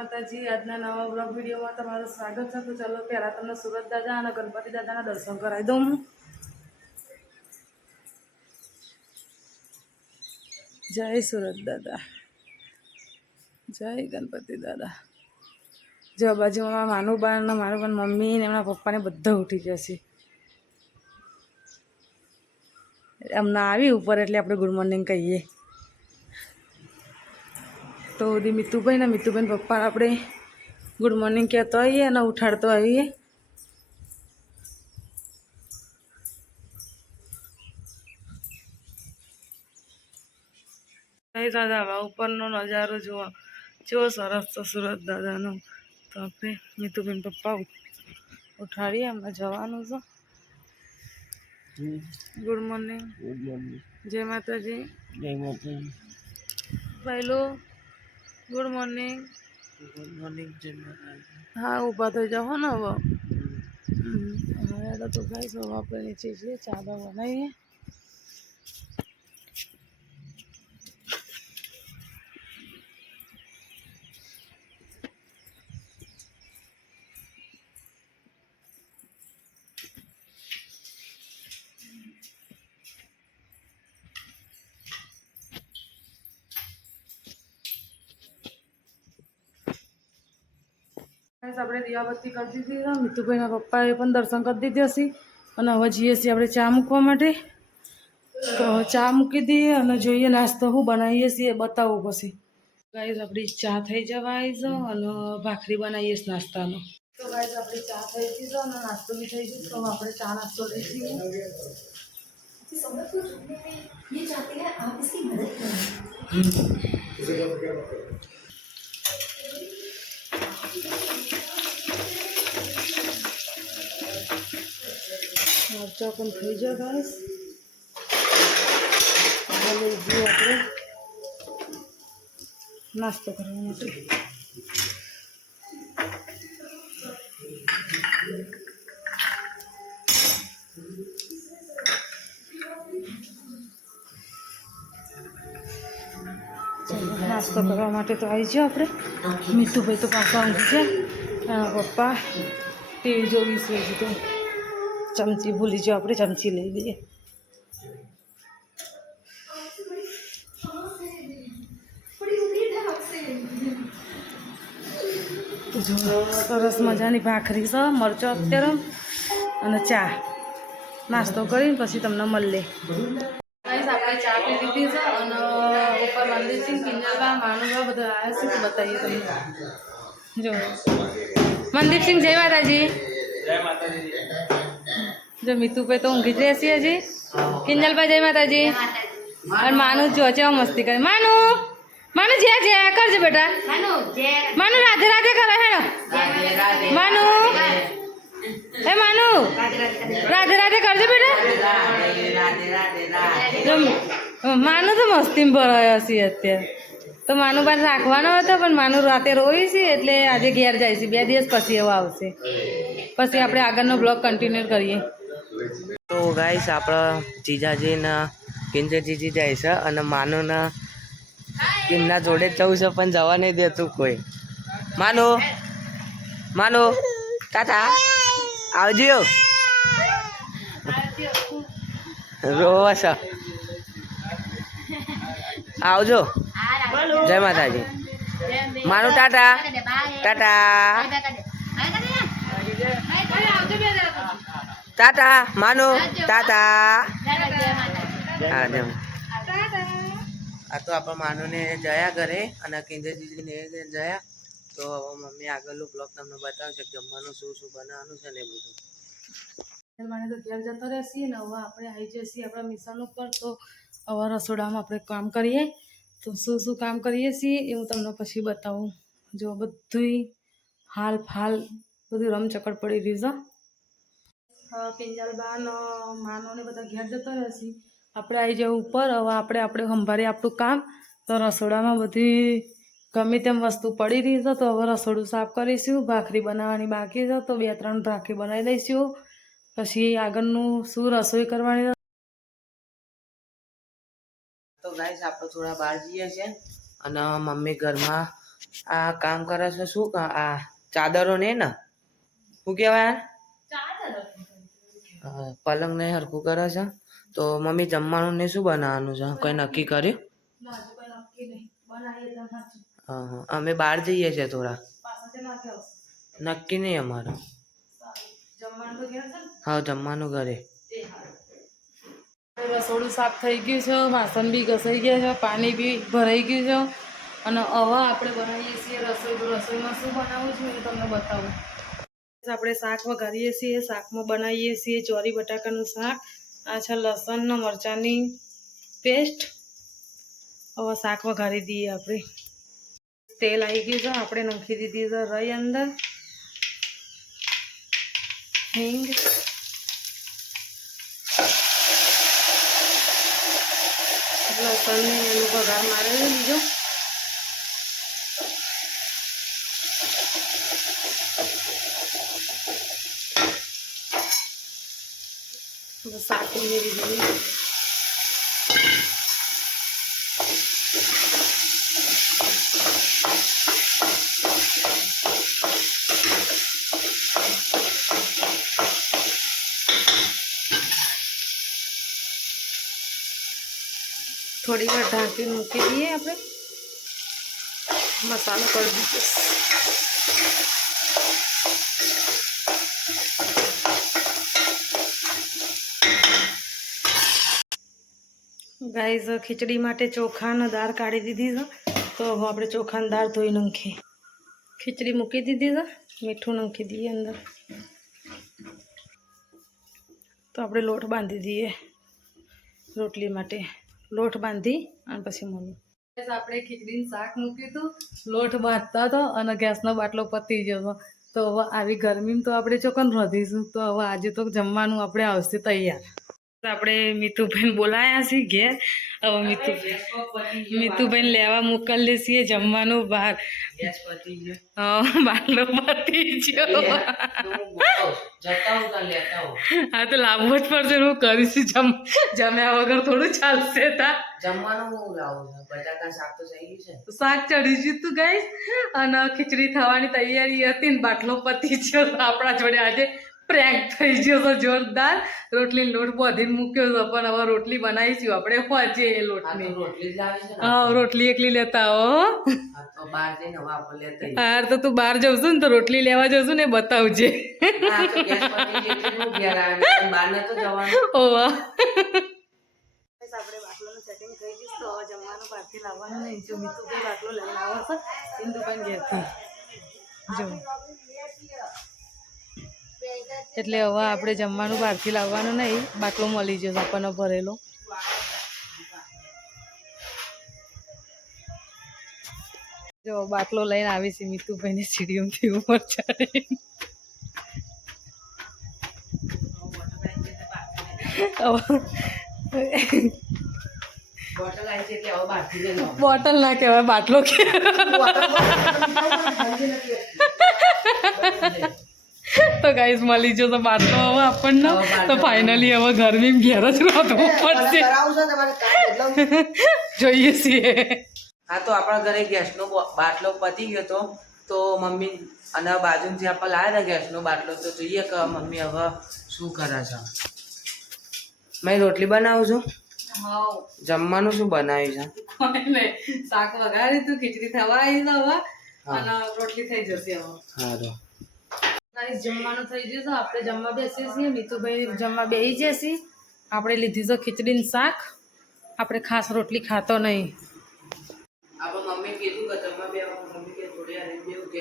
માતાજી, આજના નવા બ્લોગ વિડીયોમાં તમારું સ્વાગત છે. તો ચાલો પહેલાં તમને સુરત દાદા અને ગણપતિ દાદાના દર્શન કરાવી દઉં હું. જય સુરત દાદા. જય ગણપતિ દાદા. જો બાજુમાં માનુબા મારું માનુબા મમ્મી ને એમના પપ્પાને બધા ઉઠી જશે એમના આવી ઉપર એટલે આપણે ગુડ મોર્નિંગ કહીએ. તો દી મિતુભાઈ ને મિતુબેન પપ્પા આપણે ગુડ મોર્નિંગ કહેતો આવીએ અને ઉઠાડતો આવીએ. દાદા ઉપરનો નજારો જુઓ. કેવો સરસ તો સુરત દાદાનો. તો આપણે મિતુબેન પપ્પા ઉઠાડીએ એમને જવાનું છે. ગુડ મોર્નિંગ ગુડ મોર્નિંગ જય માતાજી. જય માતાજી. પહેલો ગુડ મોર્નિંગ ગુડ મોર્નિંગ હા ઊભા થઈ જાઓ ને હવે. અમારા તો ગાઈસ હવે આપણે નીચે છીએ ચા બનાવીએ. આપણે દિયાબત્તી કરી દીધી હતા. મિતુભાઈના પપ્પાએ પણ દર્શન કરી દીધા છે. અને હવે જઈએ છીએ આપણે ચા મૂકવા માટે. તો ચા મૂકી દઈએ અને જોઈએ નાસ્તો શું બનાવીએ છીએ એ બતાવવું પછી. ગાઈસ આપણી ચા થઈ જવાય છે અને ભાખરી બનાવીએ છીએ નાસ્તાનો. તો ગાઈસ આપણી ચા થઈ ગઈ અને નાસ્તો બી થઈ ગયો તો આપણે ચા નાસ્તો લઈ જઈએ ચાર ચોકન થઈ ગયો ગાઈસ. હવે જે આપણે નાસ્તો કરવા માટે. નાસ્તો કરવા માટે તો આવી જાઓ આપણે. મીઠુભાઈ તો પાછા આવી જાય પપ્પા ટીવી જોવી છે ચમચી ભૂલી જાઓ આપણે ચમચી લઈ લઈએ. જો સરસ મજાની ભાખરી છે મરચો અત્યારે અને ચા. નાસ્તો કરીને પછી તમને મળે આપણે ચા પી લીધી છે અને ઉપર મંદિરસિંહ કિંજલબા માનુબા બધા આવ્યા છે બતાવીએ તમને. જો. મનદીપસિંહ જય માતાજી. જો મીતુભાઈ તો ઊંઘી જ રહેશે હજી. કિંજલભાઈ જય માતાજી. અને માનું જો છે મસ્તી કરે. માનું માનું જે જે કરજે બેટા. માનું, રાધે રાધે કરે, હેડો. માનું, એ માનું, રાધે રાધે કરજે બેટા. માનું તો મસ્તીમાં ભરાયો હશે અત્યારે. તો માનું પાસે રાખવાનો હતો, પણ માનું રાતે રોઈ છે, એટલે આજે ઘેર જાય છે. બે દિવસ પછી એવો આવશે. પછી આપણે આગળનો બ્લોગ કન્ટિન્યુ કરીએ. તો ગાઈસ આપણા જીજાજીના કિંજર જીજી જાય છે અને માનુને કિમના જોડે જ જવું છે, પણ જવા નહીં દેતું કોઈ. માનો? માનો? ટાટા આવજો. રોવા છે. આવજો. જય માતાજી. માનું ટાટા. ટાટા. ટાટા માનો ટાટા. આ તો આપણા માનુને જયા ઘરે અને કેન્દ્રજીને જયા તો હવે મમ્મી આગળનો બ્લોગ તમને બતાવશે કે જમવાનું શું શું બનાવવાનું છે ને એ બધું. મને તો ઘેર જતો રહેશે ને હવે આપણે આવી જઈએ આપણા મિશન ઉપર તો હવે રસોડામાં આપણે કામ કરીએ. તો શું શું કામ કરીએ છીએ એ હું તમને પછી બતાવું. જો બધું હાલ ફાલ બધું રમચકડ પડી રહ્યું છે. કિંજલબા ને બધા ઘેર જતો રહેશે આપણે આવી જવું ઉપર, હવે આપણે આપણે સંભાળીએ આપણું કામ. તો રસોડામાં બધી ગમે તેમ વસ્તુ પડી રહી છે, તો હવે રસોડું સાફ કરીશું, ભાખરી બનાવવાની બાકી છે, તો બે ત્રણ ભાખરી બનાવી દઈશું. પછી આગળનું શું રસોઈ કરવાની તો ગાઈસ, આપણે થોડા બહાર જઈએ છે અને મમ્મી ઘરમાં આ કામ કરે છે, શું આ ચાદરો ને? ને શું કહેવાય પલંગ ને હરખું કરે છે. તો મમ્મી જમવાનું ને શું બનાવવાનું છે? કઈ નક્કી કર્યું? હા અમે બહાર જઈએ છીએ થોડા. નક્કી નહીં અમારું. હા, જમવાનું ઘરે. રસોડું સાફ થઈ ગયું છે, વાસણ બી ઘસાઈ ગયા છે, પાણી બી ભરાઈ ગયું છે. અને હવે આપણે બનાવીએ છીએ રસોઈ. રસોઈમાં શું બનાવવું છે એ તમને બતાવું. આપણે શાક વઘારીએ છીએ, શાકમાં બનાવીએ છીએ, ચોરી બટાકાનું શાક આ છે લસણનો મરચાંની પેસ્ટ. હવે શાક વઘારી દઈએ આપણે. તેલ આવી ગયું છે, આપણે નાખી દીધી છે રઈ અંદર. હિંગ. લસણને એનું વઘાર મારે છે બીજો બસ શાક ઉમેરી દઈએ થોડી વાર ઢાંકીને મૂકી દઈએ આપણે મસાલો કરી દીધો ગાઈઝ ખીચડી માટે ચોખા દાળ કાઢી દીધી છે. તો હવે આપણે ચોખા દાળ ધોઈ નાખીએ. ખીચડી મૂકી દીધી છે. મીઠું નાખી દઈએ અંદર. તો આપણે લોટ બાંધી દઈએ રોટલી માટે. લોટ બાંધી અને પછી મળું આપણે ખીચડીનું શાક મૂક્યું હતું. લોટ બાંધતા હતો અને ગેસનો બાટલો પતી ગયો તો હવે આવી ગરમીમાં તો આપણે ચોકન રોધીશું. તો હવે આજે તો જમવાનું આપણે આવશે તૈયાર. આપણે મીતુબેન બોલાયા છે ઘેર. હવે મીતુ મીતુભાઈને લેવા મોકલીએ છીએ જમવાનું બહાર બાટલો પતી ગયો. હું તો લાવવો જ પડશે હું કરીશ જમ જમ્યા વગર થોડું ચાલશે તા. જમવાનું હું લાવું બટાકા શાક તો થઈ ગયું છે? શાક ચડી ગયું તું ગાઈસ. અને ખીચડી થવાની તૈયારી હતી ને બાટલો પતી ગયો. આપણા જોડે આજે પ્રેન્ક થઈ ગયો તો જોરદાર. રોટલી લોટ બાંધીને મૂક્યો હતો પણ હવે રોટલી બનાવીશું આપણે. હોજે એ લોટની તો રોટલી જ લાવી છે ને? હા રોટલી એકલી લેતા હો. હાર તો તું બહાર જવશું ને તો રોટલી લેવા જવશું ને બતાવજે. પણ ઓવા આપણે બાટલાનું સેટિંગ થઈ ગયું તો હવે જમવાનું બહારથી લાવવાનું નહીં. જો મીતુભાઈ બાટલો લઈને આવે છે ઇન્દુભાઈ ઘેરથી. જો એટલે હવે આપણે જમવાનું બહારથી લાવવાનું નહીં, બાટલો મળી જશે આપણને ભરેલો. જો, બાટલો લઈને આવી છે મીતુભાઈની સીડીઓથી ઉપર ચડી બોટલ ના કહેવાય, બાટલો તો ગાઈસ મળી જો તો બાટલો હવે આપણને. તો ફાઇનલી હવે. ગરમી ઘેર જ રોધવું પડશે. જોઈએ છીએ. હા તો આપણા ઘરે ગેસનો બાટલો પતી ગયો તો તો મમ્મી અને બાજુથી આપણે લાવ્યા હતા ગેસનો બાટલો તો જોઈએ કે મમ્મી હવે શું કરે છે. મેં રોટલી બનાવું છું. જમવાનું શું બનાવ્યું છે? શાક વગાડ્યું તું ખીચડી થવા આવી હવે. અને રોટલી થઈ જશે હવે. સારું ગાઈસ જમવાનું થઈ ગયું છે આપણે જમવા બેસીએ છીએ. મીતુભાઈ જમવા બેસી જશે આપણે લીધી છે ખીચડીનું શાક. આપણે ખાસ રોટલી ખાતો નહીં.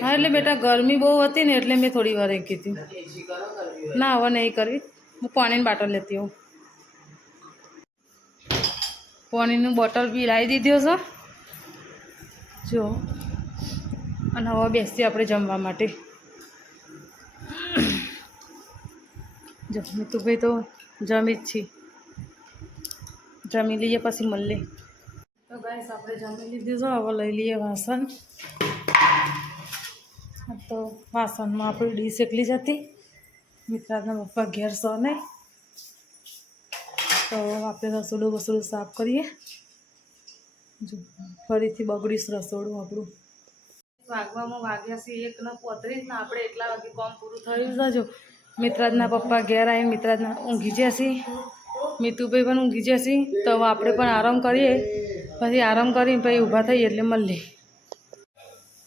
હા એટલે બેટા ગરમી બહુ હતી ને એટલે મેં થોડી વાર કીધી. ના હવે નહીં કરવી. હું પાણીની બોટલ લેતી હોઉં. પાણીનું બોટલ બી લાવી દીધો છે. જો. અને હવે બેસીએ આપણે જમવા માટે. જો, મિતુભાઈ તો જમી જ છી. જમી લઈએ પછી મળીએ. તો ગાઈસ આપણે જમી લીધું છો. હવે લઈ લઈએ વાસણ. તો વાસણમાં આપણી ડીશ એકલી જ હતી. મિત્રાજના પપ્પા ઘેર સો નહીં તો આપણે રસોડું બસોડું સાફ કરીએ. જો, ફરીથી બગડીશ રસોડું આપણું. વાગવામાં વાગ્યા છે એક ને પોત્રીસ ને આપણે એટલા વાગે કોમ પૂરું થયું. છે જો મિત્રાજના પપ્પા ઘેર આવીને મિત્રાજના ઊંઘી જશે મિતુભાઈ પણ ઊંઘી જશે તો આપણે પણ આરામ કરીએ. પછી આરામ કરીને પછી ઊભા થઈએ એટલે મળીએ.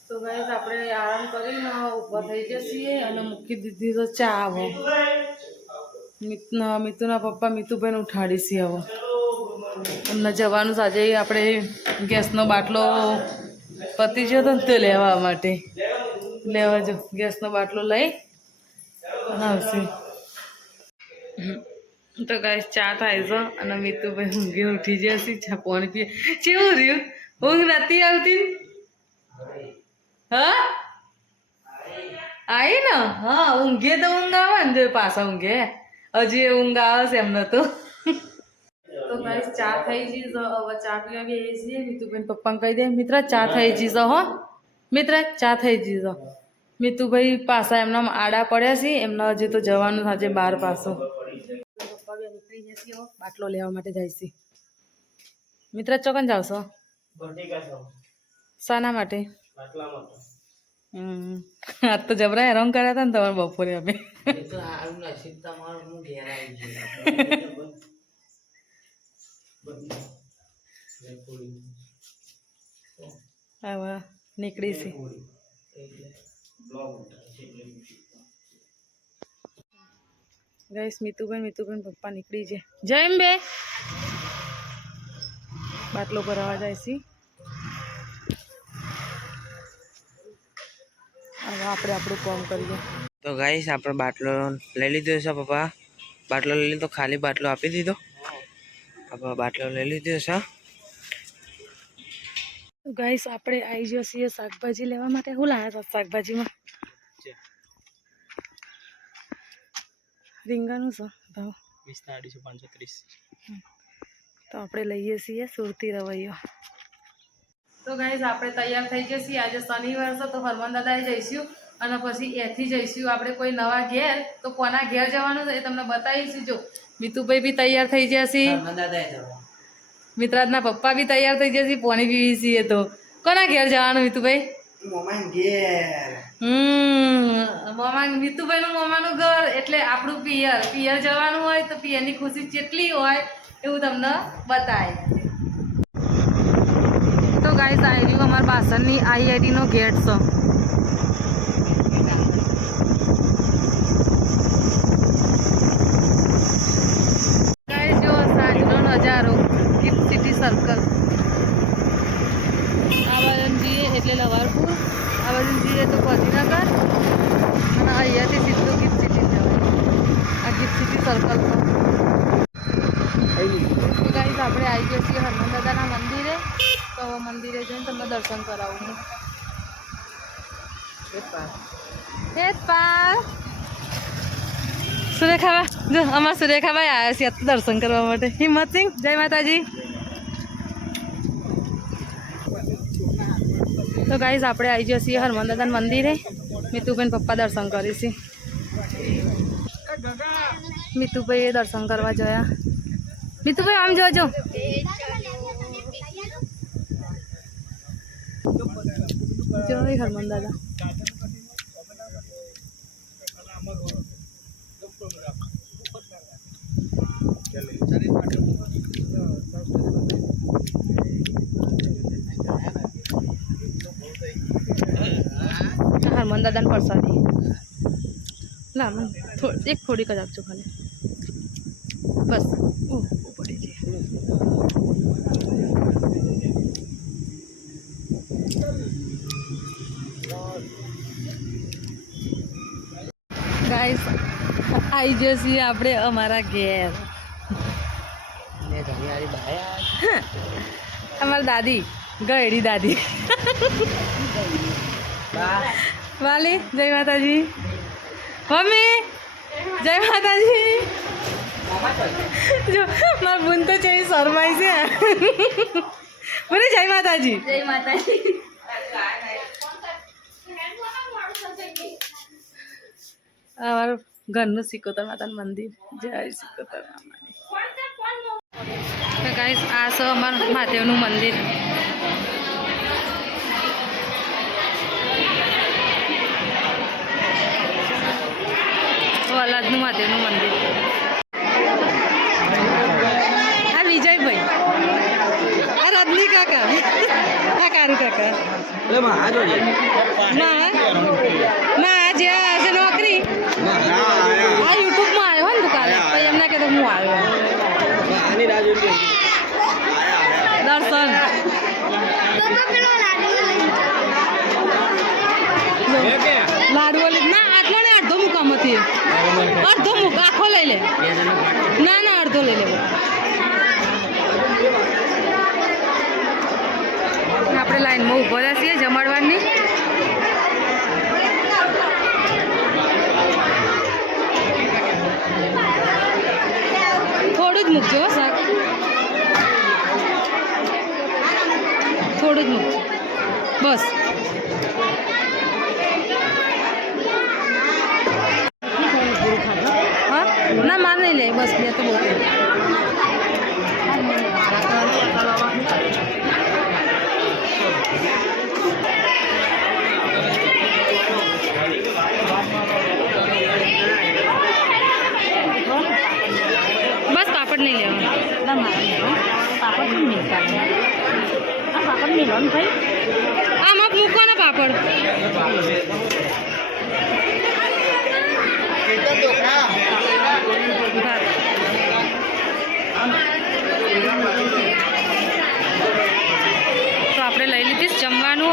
તો ગાઈસ આપણે આરામ કરીને ઊભા થઈ જઈએ અને મૂકી દીધી તો ચા આવો મિતુના પપ્પા મિતુભાઈને ઉઠાડીશી આવો એમને જવાનું સાજે આજે આપણે ગેસનો બાટલો પતી ગયો તો તે લેવા માટે. લેવા જો, ગેસનો બાટલો લઈ. આવશે તો ગાઈસ ચા થાય છે અને મિતુભાઈ ઊંઘી ઉઠી જશે ચા પાણી પીએ. કેવું રહ્યું ઊંઘ નથી આવતી? હા? આવી ને? હા, ઊંઘે તો ઊંઘ આવે ને, જો પાછા ઊંઘે. હજી એ ઊંઘ આવે છે એમને તો તો ચા થઈ ગઈ છે. હવે કહી દે, મિત્ર, ચા થઈ ગઈ હો. મિત્ર, ચા થઈ ગઈ મિતુભાઈ પાછા એમના આડા પડ્યા છે. એમના હજી તો જવાનું આજે બાર જશે બાટલો લેવા માટે જાય છે. મિત્ર, ચોકન જાવશો શાના માટે? આજ તો જબરા હેરાન કર્યા હતા ને તમારે બપોરે અમે એ તો સારું નસીબ તમારું હું ઘેર આવી ગયો હવે નીકળી છે ગઈશ મિતુબેન મિતુબેન પપ્પા નીકળી છે જય એમ બે બાટલો ભરાવા જાય છે હવે આપણે આપણું કામ કરીએ તો ગાઈસ આપણે બાટલો લઈ લીધો છે પપ્પા બાટલો લઈ લીધો ખાલી બાટલો આપી દીધો આપણે બાટલો લઈ લીધો છે. ગાઈસ આપણે આવી ગયો છીએ શાકભાજી લેવા માટે. શું લાયા હતા શાકભાજીમાં? રીંગણનું છે ભાવ? પિસ્તાળીસો પાંચસો ત્રીસ તો આપણે લઈએ છીએ સુરતી રવૈયો. તો ગાઈસ આપણે તૈયાર થઈ જઈશું આજે શનિવાર છે તો હરમન દાદાએ જઈશું. અને પછી એથી જઈશું. આપણે કોઈ નવા ઘેર તો કોના ઘેર જવાનું છે એ તમને બતાવીશું. જો મિતુભાઈ બી તૈયાર થઈ જશે મિત્રાજના પપ્પા બી તૈયાર થઈ જશે પોણી પીવી છીએ તો. કોના ઘેર જવાનું મિતુભાઈ? હમ મોમા મિતુભાઈ નું મોમાનું ઘર. એટલે આપણું પિયર. પિયર જવાનું હોય તો પિયરની ખુશી કેટલી હોય એવું તમને બતાય તો ગાઈસ આ રહ્યું અમારા બાસણની આઈઆઈટી નો ગેટ છે ગાઈસ જો સાંજનો નજારો ગિફ્ટ સિટી સર્કલ આ બાજુ જઈએ એટલે લવારપુર આ બાજુ જઈએ તો ગાંધીનગર અને અહીંયાથી સીધું ગિફ્ટ સિટી જવાય આ ગિફ્ટ સર્કલ તો ગાઈઝ આપણે આવી ગયા છીએ હનુમાન દાદાના મંદિરે. તો મંદિરે જઈને તમને દર્શન કરાવું હું. સુરેખાબા જો અમારા સુરેખાભાઈ આવ્યા છે દર્શન કરવા માટે. હિંમત સિંહ જય માતાજી. તો ગાઈઝ આપણે આવી જઈએ છીએ હનુમાન દાદાના મંદિરે. મિતુભાઈ પપ્પા દર્શન કરીશું. મિતુભાઈ દર્શન કરવા જોયા. મિતુભાઈ, આમ જોજો જય હરમન દાદા. હનુમાન દાદાને પરસાદી. ના એક થોડીક જ આપજો ખાલી. બસ પડી ગઈ ગાઈસ આવી આપણે અમારા ઘેર. અમારી દાદી ગયડી દાદી. વાલી જય માતાજી. મમ્મી જય માતાજી. જો માર બુન તો છે શરમાય છે. બોલે જય માતાજી. જય માતાજી. અમારું ઘરનું સિકોતર માતાનું મંદિર. જય સિકોતર મામાની આ સો અમાર મહાદેવનું મંદિર. વલ્લાદનું મહાદેવનું મંદિર. ના ના જે આજે નોકરી આ યુટ્યુબમાં આવ્યો ને દુકાને પછી એમને કીધું હું આવ્યો દર્શન લાડુ લઈ ના આટલો ને અડધો મૂકામાંથી અડધો મૂક આખો લઈ લે ના ના અડધો લઈ લેવો આપણે લાઈનમાં ઊભો રહ્યા છીએ જમાડવાની થોડું જ મૂકજો હો શાક થોડું જ મૂકજો બસ હા ના માર નહીં લે બસ બે તો બહુ બસ પાપડ નહીં લેવા આમાં મૂકો ને પાપડ ભાત. તો આપણે લઈ લીધીશ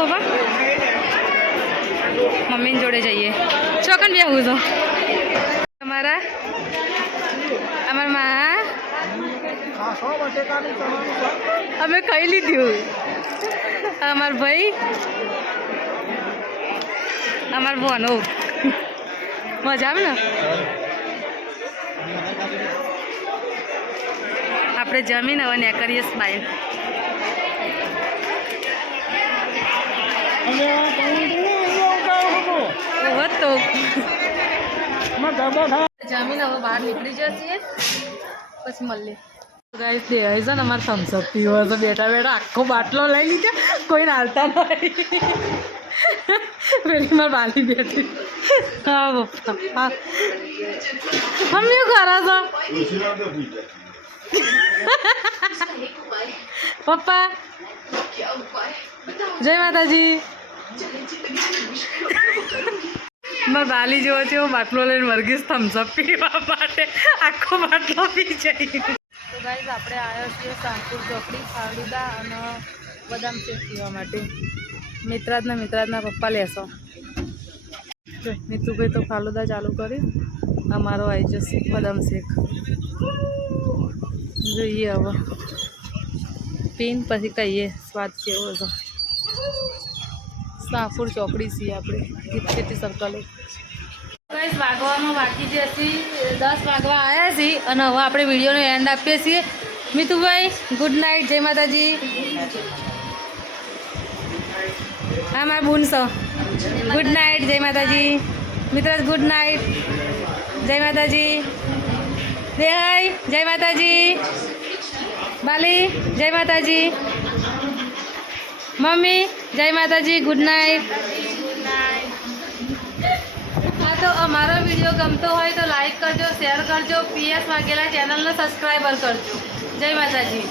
હવે મમ્મીની જોડે જઈએ. ચોકન બી આવું તો તમારા? અમારા મા? અમે ખાઈ લીધું. અમાર ભાઈ? અમાર બોનો. મજા આવે ને? આપણે જમીન હવે ને કરીએ સ્માઈલ ઓહો તો જમીન હવે બહાર નીકળી જશે. પછી મળીએ. ને અમારે થમ્સઅપ પીવો બેઠા બેઠા આખો બાટલો લઈ લીધો. કોઈ હાલતા નહીં. બાલી બેઠી. હા, પપ્પા. હા. કરો છો? પપ્પા. જય માતાજી. મારા વાલી જેવો છે બાટલો લઈને વર્ગીસ થમ્સઅપ પીવા માટે. આખો બાટલો પી જઈ તો ગાઈઝ આપણે આવ્યા છીએ સાંગપુર ચોકડી ફાલુદા અને બદામ શેક પીવા માટે. મિત્રાજના મિત્રાજના પપ્પા લેશો. નીતુભાઈ તો ફાલુદા ચાલુ કરી. અમારો આવી જશે બદામ શેક. જોઈએ હવે. પીન પછી કહીએ સ્વાદ કેવો હતો સાંફુર ચોકડી છીએ આપણે. સિટી સર્કલે ગાઈસ વાગવામાં બાકી જે દસ વાગવા આવ્યા છીએ અને હવે આપણે વિડીયોનો એન્ડ આપીએ છીએ. મિતુભાઈ ગુડ નાઇટ જય માતાજી. હા, મારા બુન સો. ગુડ નાઇટ જય માતાજી. મિત્ર ગુડ નાઇટ જય માતાજી. દેહાઈ જય માતાજી. બાલી, જય માતાજી. મમ્મી જય માતાજી ગુડ નાઇટ હા તો અમારો વીડિયો ગમતો હોય તો લાઈક કરજો શેર કરજો પીએસ વાઘેલા ચેનલને સબસ્ક્રાઈબર કરજો. જય માતાજી.